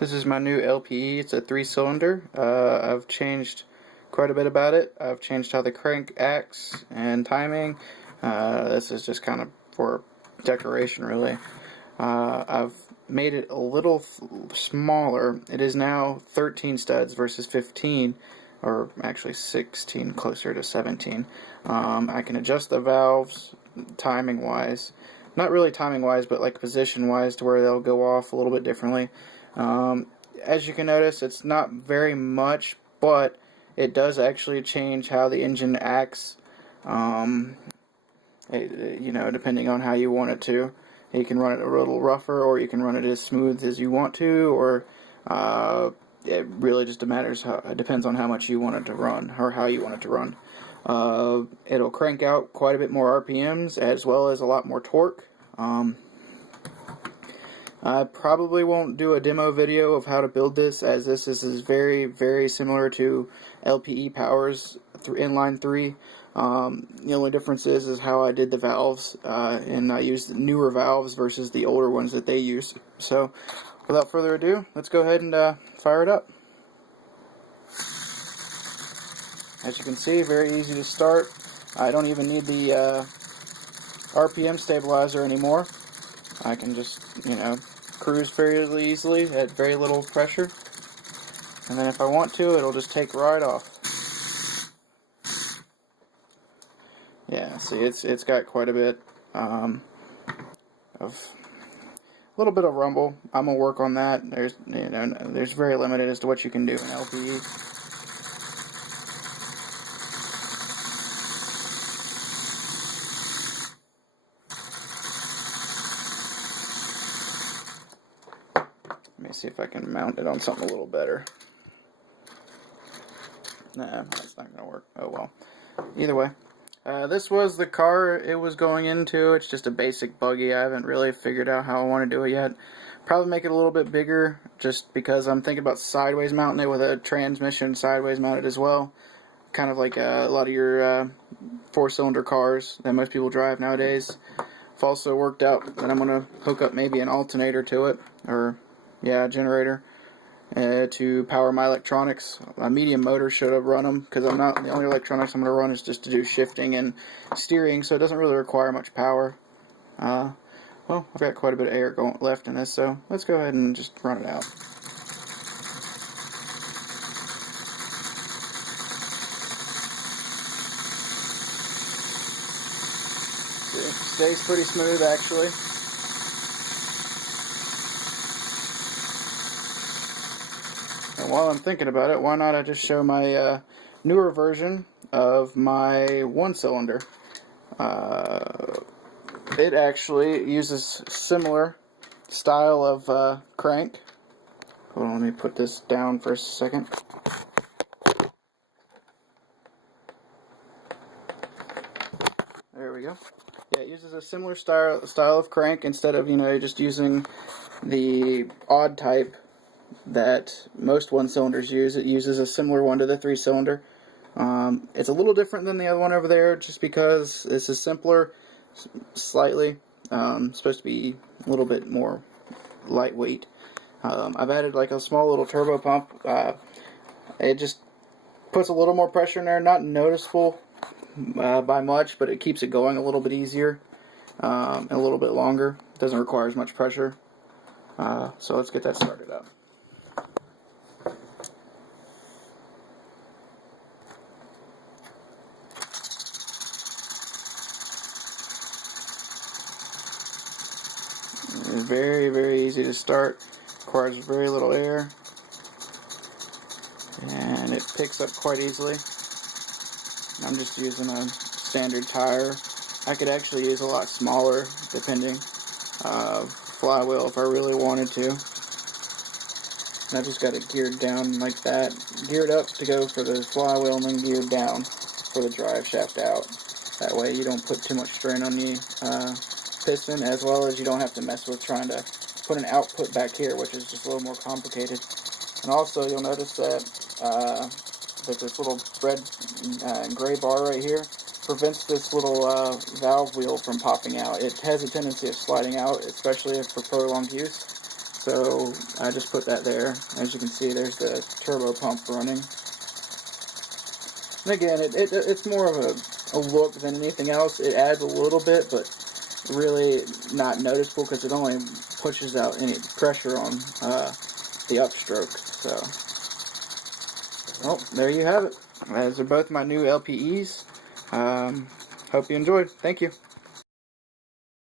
This is my new LPE. It's a 3-cylinder. I've changed quite a bit about it. I've changed how the crank acts and timing. This is just kind of for decoration, really. I've made it a little smaller. It is now 13 studs versus 15, or actually 16, closer to 17. I can adjust the valves timing wise. Not really timing wise, but like position wise, to where they'll go off a little bit differently. As you can notice, it's not very much, but it does actually change how the engine acts, depending on how you want it to. You can run it a little rougher, or you can run it as smooth as you want to, or it really just depends on how much you want it to run, or how you want it to run. It'll crank out quite a bit more RPMs, as well as a lot more torque. I probably won't do a demo video of how to build this, as this is very, very similar to LPE Power's inline 3. The only difference is how I did the valves, and I used newer valves versus the older ones that they use. So, without further ado, let's go ahead and fire it up. As you can see, very easy to start. I don't even need the RPM stabilizer anymore. I can just, cruise fairly easily at very little pressure. And then if I want to, it'll just take right off. Yeah, see, it's got quite a bit of a little bit of rumble. I'm gonna work on that. There's very limited as to what you can do in LPE. Let me see if I can mount it on something a little better. Nah, that's not gonna work. Oh well. Either way. This was the car it was going into. It's just a basic buggy. I haven't really figured out how I want to do it yet. Probably make it a little bit bigger, just because I'm thinking about sideways mounting it with a transmission sideways mounted as well. Kind of like a lot of your 4-cylinder cars that most people drive nowadays. I've also worked out that I'm going to hook up maybe an alternator to it, or a generator, to power my electronics. A medium motor should have run them, because the only electronics I'm going to run is just to do shifting and steering, so it doesn't really require much power. Well, I've got quite a bit of air left in this, so let's go ahead and just run it out. It stays pretty smooth, actually. And while I'm thinking about it, why not I just show my newer version of my 1-cylinder. It actually uses similar style of crank. Hold on, let me put this down for a second. There we go. Yeah, it uses a similar style of crank, instead of just using the odd type that most 1-cylinders use. It uses a similar one to the 3-cylinder. It's a little different than the other one over there, just because this is simpler, slightly. Supposed to be a little bit more lightweight. I've added like a small little turbo pump. It just puts a little more pressure in there, not noticeable by much, but it keeps it going a little bit easier and a little bit longer. It doesn't require as much pressure. So let's get that started up. Very, very easy to start. Requires very little air, and it picks up quite easily. I'm just using a standard tire. I could actually use a lot smaller, depending. Flywheel if I really wanted to. And I just got it geared down like that. Geared up to go for the flywheel, and then geared down for the drive shaft out. That way you don't put too much strain on the piston, as well as you don't have to mess with trying to put an output back here, which is just a little more complicated. And also you'll notice that this little red and gray bar right here prevents this little valve wheel from popping out. It has a tendency of sliding out, especially for prolonged use. So I just put that there. As you can see, there's the turbo pump running. And again, it's more of a look than anything else. It adds a little bit, but really not noticeable because it only pushes out any pressure on the upstroke. So, well, there you have it. Those are both my new LPEs. Hope you enjoyed. Thank you.